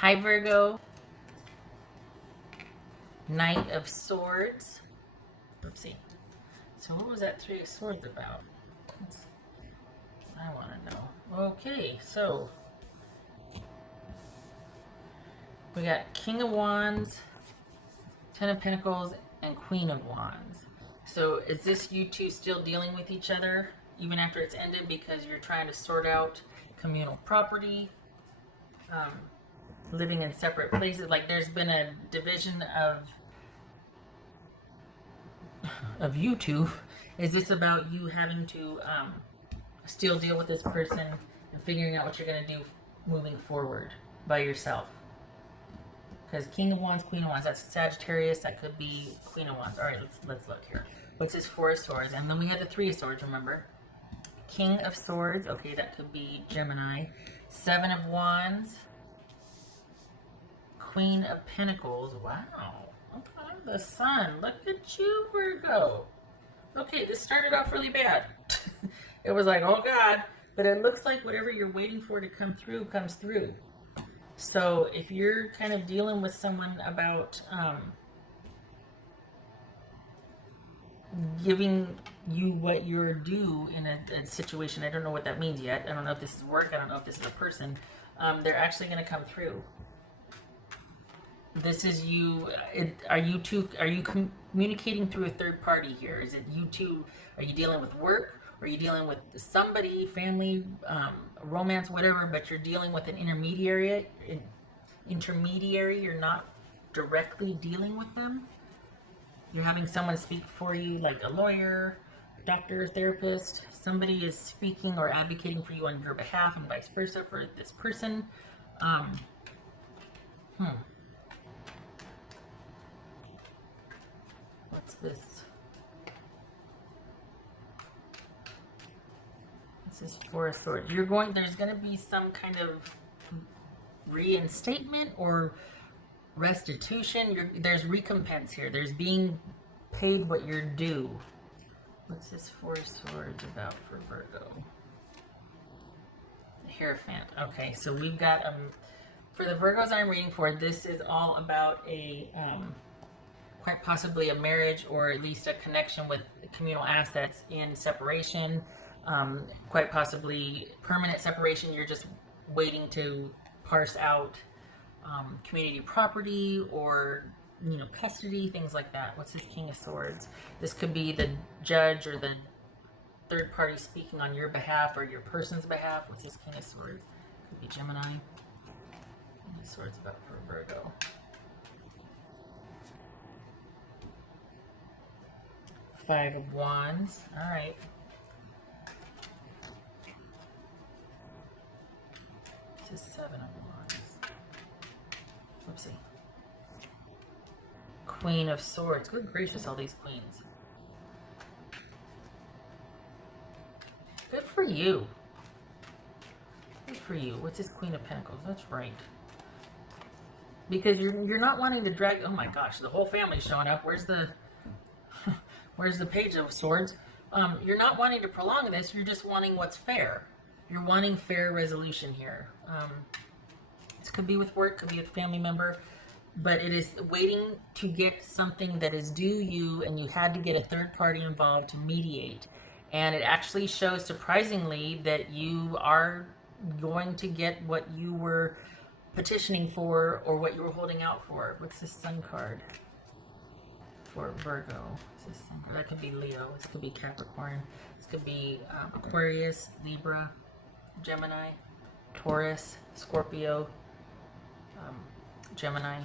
Hi Virgo, Knight of Swords. Oopsie. So what was that Three of Swords about? I want to know. Okay, so we got King of Wands, Ten of Pentacles, and Queen of Wands. So is this you two still dealing with each other even after it's ended because you're trying to sort out communal property, living in separate places? Like there's been a division of you two. Is this about you having to still deal with this person and figuring out what you're going to do moving forward by yourself? Because King of Wands, Queen of Wands, that's Sagittarius. That could be Queen of Wands. All right, let's look here. What's this Four of Swords? And then we had the Three of Swords, remember? King of Swords. Okay, that could be Gemini. Seven of Wands. Queen of Pentacles. Wow. Okay, the Sun. Look at you, Virgo. Okay, this started off really bad. It was like, oh God. But it looks like whatever you're waiting for to come through comes through. So if you're kind of dealing with someone about giving you what you're due in a situation, I don't know what that means yet. I don't know if this is work. I don't know if this is a person. They're actually going to come through. This is you. Are you communicating through a third party here? Is it you two? Are you dealing with work? Or are you dealing with somebody, family, romance, whatever, but you're dealing with an intermediary? You're not directly dealing with them. You're having someone speak for you, like a lawyer, doctor, therapist. Somebody is speaking or advocating for you on your behalf and vice versa for this person. What's this? This is Four of Swords. There's going to be some kind of reinstatement or restitution. There's recompense here. There's being paid what you're due. What's this Four of Swords about for Virgo? The Hierophant. Okay, so we've got for the Virgos I'm reading for, this is all about a quite possibly a marriage or at least a connection with communal assets in separation. Quite possibly permanent separation. You're just waiting to parse out community property or custody, things like that. What's this King of Swords? This could be the judge or the third party speaking on your behalf or your person's behalf. What's this King of Swords? Could be Gemini. King of Swords about for Virgo. Five of Wands. All right. This is Seven of Wands. Whoopsie. Queen of Swords. Good gracious, all these queens. Good for you. Good for you. What's this Queen of Pentacles? That's right. Because you're not wanting to drag. Oh my gosh, the whole family's showing up. Where's the Page of Swords? You're not wanting to prolong this. You're just wanting what's fair. You're wanting fair resolution here. This could be with work, could be with a family member, but it is waiting to get something that is due you, and you had to get a third party involved to mediate. And it actually shows, surprisingly, that you are going to get what you were petitioning for or what you were holding out for. What's this Sun card for Virgo? What's this Sun card? That could be Leo. This could be Capricorn. This could be Aquarius, Libra, Gemini, Taurus, Scorpio, Gemini.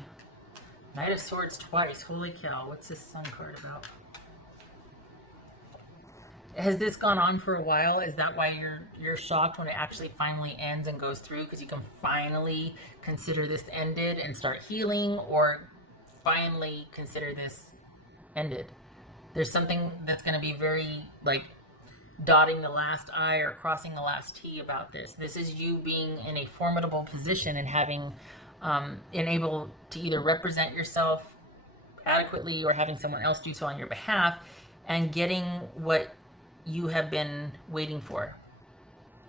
Knight of Swords twice. Holy cow. What's this Sun card about? Has this gone on for a while? Is that why you're shocked when it actually finally ends and goes through? Because you can finally consider this ended and start healing, or finally consider this ended? There's something that's going to be very, like, dotting the last I or crossing the last T about this. This is you being in a formidable position and having able to either represent yourself adequately or having someone else do so on your behalf and getting what you have been waiting for.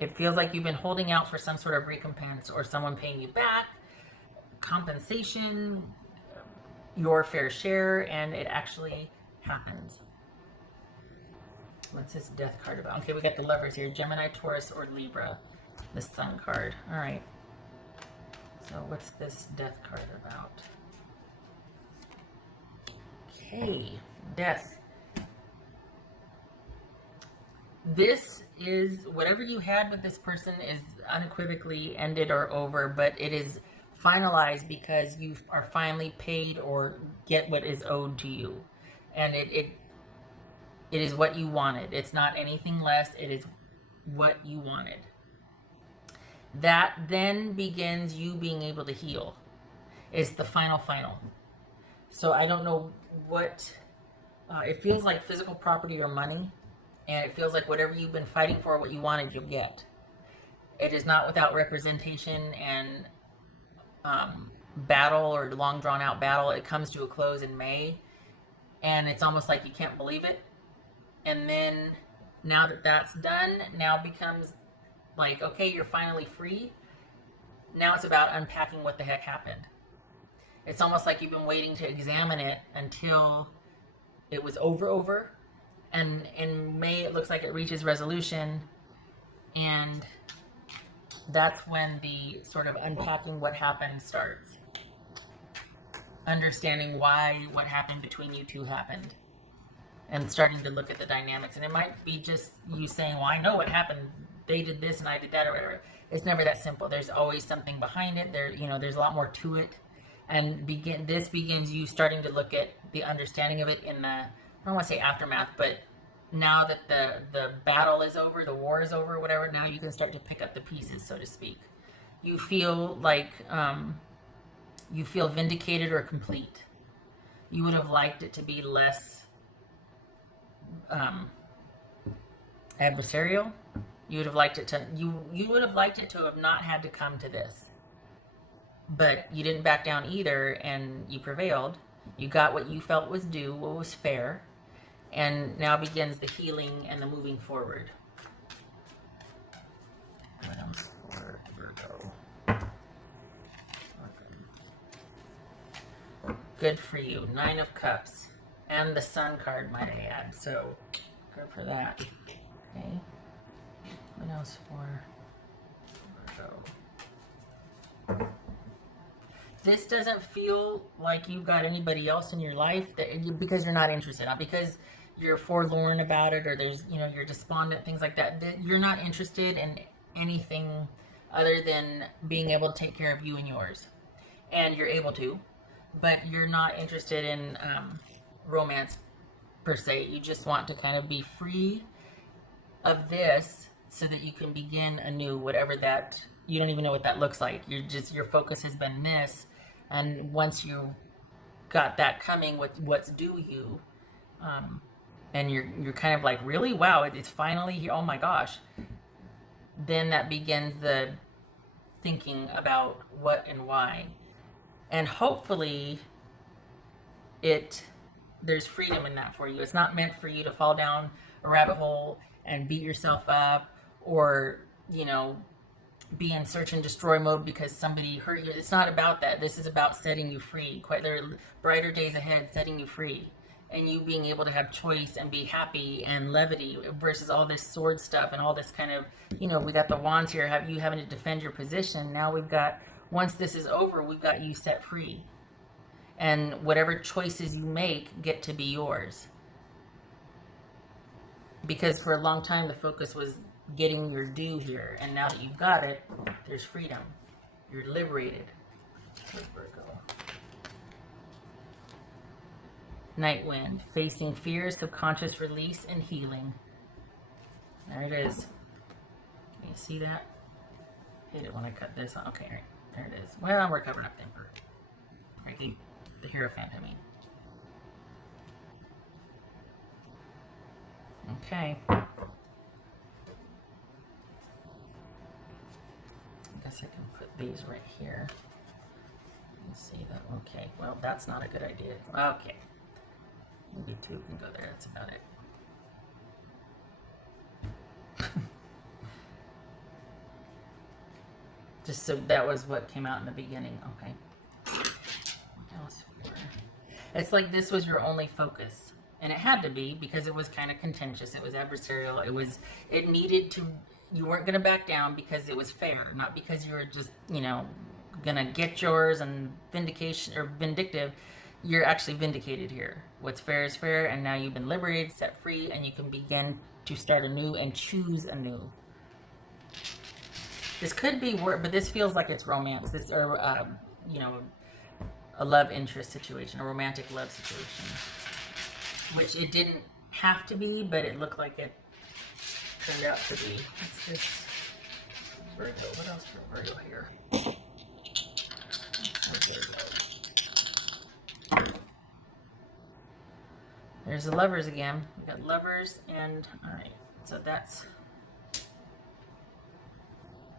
It feels like you've been holding out for some sort of recompense or someone paying you back. compensation, your fair share, and it actually happens. What's this death card about? Okay, we got the lovers here. Gemini, Taurus, or Libra. The sun card. All right. So what's this death card about? Okay, death. This is, whatever you had with this person is unequivocally ended or over, but it is finalized because you are finally paid or get what is owed to you. And it is what you wanted. It's not anything less. It is what you wanted. That then begins you being able to heal. It's the final. So I don't know what, it feels like physical property or money. And it feels like whatever you've been fighting for, what you wanted, you'll get. It is not without representation and battle or long drawn out battle. It comes to a close in May. And it's almost like you can't believe it. And then now that that's done, now becomes like, okay, you're finally free. Now it's about unpacking what the heck happened. It's almost like you've been waiting to examine it until it was over. And in May, it looks like it reaches resolution. And that's when the sort of unpacking what happened starts. Understanding why what happened between you two happened. And starting to look at the dynamics. And it might be just you saying, well, I know what happened. They did this and I did that or whatever. It's never that simple. There's always something behind it. There's a lot more to it. And this begins you starting to look at the understanding of it in the, I don't want to say aftermath, but now that the battle is over, the war is over, whatever, now you can start to pick up the pieces, so to speak. You feel like, you feel vindicated or complete. You would have liked it to be less adversarial. You would have liked it to, you would have liked it to have not had to come to this. But you didn't back down either, and you prevailed. You got what you felt was due, what was fair. And now begins the healing and the moving forward. For Virgo. Good for you. 9 of Cups. And the Sun card, might I add. So, good for that. Okay. What else for Virgo? This doesn't feel like you've got anybody else in your life because you're not interested, not because you're forlorn about it or there's, you're despondent, things like that. You're not interested in anything other than being able to take care of you and yours. And you're able to, but you're not interested in romance per se. You just want to kind of be free of this so that you can begin anew, whatever that, you don't even know what that looks like. Your focus has been this. And once you got that coming with what's due you, and you're kind of like, really? Wow, it's finally here. Oh my gosh. Then that begins the thinking about what and why. And hopefully there's freedom in that for you. It's not meant for you to fall down a rabbit hole and beat yourself up or, be in search and destroy mode because somebody hurt you. It's not about that. This is about setting you free. Quite there are brighter days ahead, setting you free. And you being able to have choice and be happy and levity versus all this sword stuff and all this kind of, we got the wands here, you having to defend your position. Now we've got, once this is over, we've got you set free. And whatever choices you make get to be yours. Because for a long time, the focus was getting your due here. And now that you've got it, there's freedom. You're liberated. Virgo. Night Wind. Facing fear, subconscious release, and healing. There it is. Can you see that? I hate it when I cut this on. Okay, right. There it is. Well, we're covering up temper. Right, the Hierophant, I mean. Okay. I guess I can put these right here. Let's see that. Okay, well, that's not a good idea. Okay. Maybe 2 can go there. That's about it. Just so that was what came out in the beginning. Okay. It's like this was your only focus. And it had to be, because it was kind of contentious. It was adversarial. It needed to, you weren't going to back down because it was fair, not because you were just, going to get yours and vindication or vindictive. You're actually vindicated here. What's fair is fair, and now you've been liberated, set free, and you can begin to start anew and choose anew. This could be work, but this feels like it's romance. This, or a love interest situation, a romantic love situation, which it didn't have to be, but it looked like it turned out to be. It's this Virgo. What else for Virgo here? There's the lovers again. We got lovers, and all right. So that's,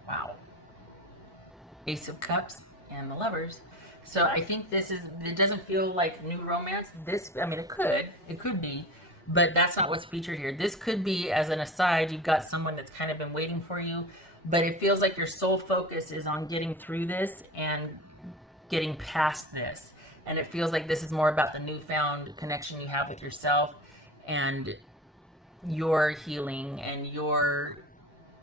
wow. Ace of Cups and the lovers. So I think it doesn't feel like new romance. It could be, but that's not what's featured here. This could be, as an aside, you've got someone that's kind of been waiting for you, but it feels like your sole focus is on getting through this and getting past this. And it feels like this is more about the newfound connection you have with yourself and your healing and your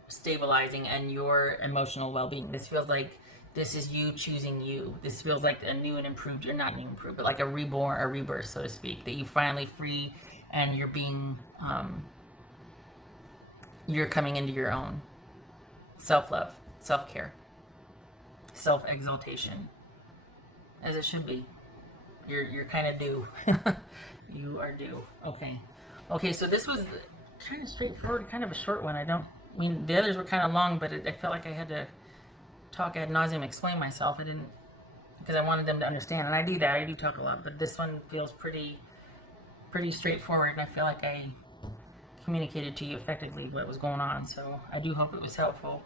stabilizing and your emotional well-being. This feels like this is you choosing you. This feels like a new and improved, you're not new and improved, but like a rebirth, so to speak, that you finally free and you're being, you're coming into your own self-love, self-care, self-exaltation, as it should be. You're kind of due. You are due. Okay, so this was kind of straightforward, kind of a short one. The others were kind of long, but I felt like I had to talk ad nauseum, explain myself. I didn't, because I wanted them to understand, and I do that. I do talk a lot, but this one feels pretty straightforward, and I feel like I communicated to you effectively what was going on. So I do hope it was helpful.